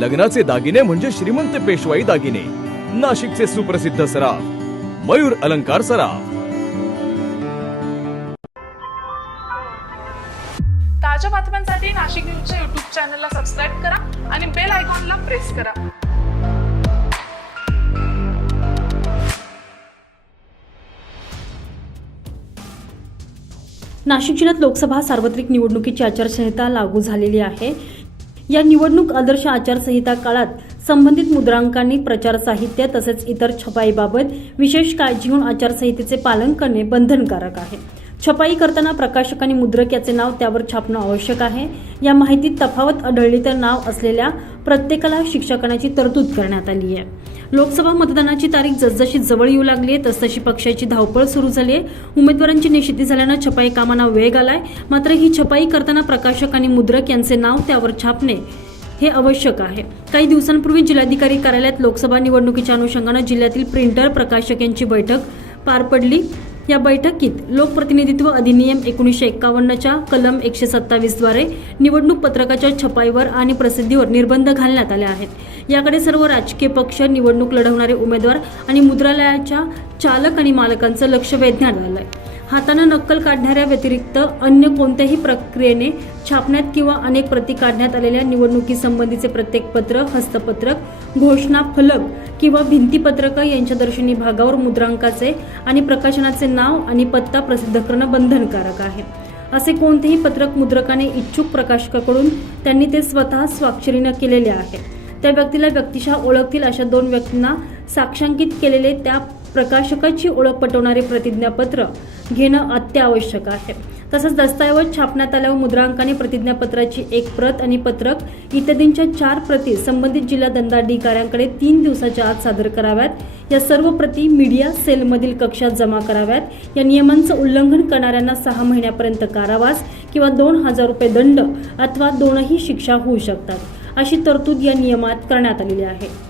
लग्नाचे दागिने म्हणजे श्रीमंत पेशवाई दागिने. नाशिकचे सुप्रसिद्ध सराफ मयूर अलंकार सराफ. ताज्या बातम्यांसाठी नाशिक न्यूजच्या युट्यूब चॅनलला सबस्क्राईब करा आणि बेल आयकॉनला प्रेस करा. नाशिक जिल्ह्यात लोकसभा सार्वत्रिक निवडणुकीची आचारसंहिता लागू झालेली आहे. या निवडणूक आदर्श आचारसंहिता काळात संबंधित मुद्रांकांनी प्रचार साहित्य तसेच इतर छपाईबाबत विशेष काळजी घेऊन आचारसंहितेचे पालन करणे बंधनकारक आहे. छपाई करताना प्रकाशक आणि मुद्रक याचे नाव त्यावर छापणं आवश्यक आहे. या माहितीत तफावत आढळली तर नाव असलेल्या प्रत्येकाला शिक्षा करण्याची तरतूद करण्यात आली आहे. लोकसभा मतदानाची तारीख जसजशी जवळ येऊ लागली आहे तसतशी पक्षाची धावपळ सुरू झाली आहे. उमेदवारांची निश्चिती झाल्यानं छपाई कामांना वेग आलाय. मात्र ही छपाई करताना प्रकाशक आणि मुद्रक यांचे नाव त्यावर छापणे हे आवश्यक आहे. काही दिवसांपूर्वी जिल्हाधिकारी कार्यालयात लोकसभा निवडणुकीच्या अनुषंगानं जिल्ह्यातील प्रिंटर प्रकाशक यांची बैठक पार पडली. या बैठकीत लोकप्रतिनिधित्व अधिनियम एकोणीसशे एक्कावन्नच्या कलम एकशे सत्तावीसद्वारे निवडणूक पत्रकाच्या छपाईवर आणि प्रसिद्धीवर निर्बंध घालण्यात आले आहेत. याकडे सर्व राजकीय पक्ष निवडणूक लढवणारे उमेदवार आणि मुद्रालयाच्या चालक आणि मालकांचं लक्ष वेधण्यात आहे हातानं नक्कल काढणाऱ्या व्यतिरिक्त अन्य कोणत्याही प्रक्रियेने छापण्यात किंवा अनेक प्रती काढण्यात आलेल्या निवडणुकीसंबंधीचे प्रत्येक पत्र हस्तपत्रक घोषणा फलक किंवा भिंतीपत्रक यांच्या दर्शनी भागावर मुद्रांकाचे आणि प्रकाशनाचे नाव आणि पत्ता प्रसिद्ध करणं बंधनकारक आहे. असे कोणतेही पत्रक मुद्रकाने इच्छुक प्रकाशकाकडून त्यांनी ते स्वतः स्वाक्षरीनं केलेले आहे. त्या व्यक्तीला व्यक्तिशः ओळखतील अशा दोन व्यक्तींना साक्षांकित केलेले त्या प्रकाशकाची ओळख पटवणारे प्रतिज्ञापत्र घेणं अत्यावश्यक आहे. तसंच दस्तऐवज छापण्यात आल्यावर मुद्रांकाने प्रतिज्ञापत्राची एक प्रत आणि पत्रक इत्यादींच्या चार प्रती संबंधित जिल्हा दंडाधिकाऱ्यांकडे तीन दिवसाच्या आत सादर कराव्यात. या सर्व प्रती मीडिया सेलमधील कक्षात जमा कराव्यात. या नियमांचं उल्लंघन करणाऱ्यांना सहा महिन्यापर्यंत कारावास किंवा दोन हजार रुपये दंड अथवा दोनही शिक्षा होऊ शकतात. अशी तरतूद या नियमात करण्यात आलेली आहे.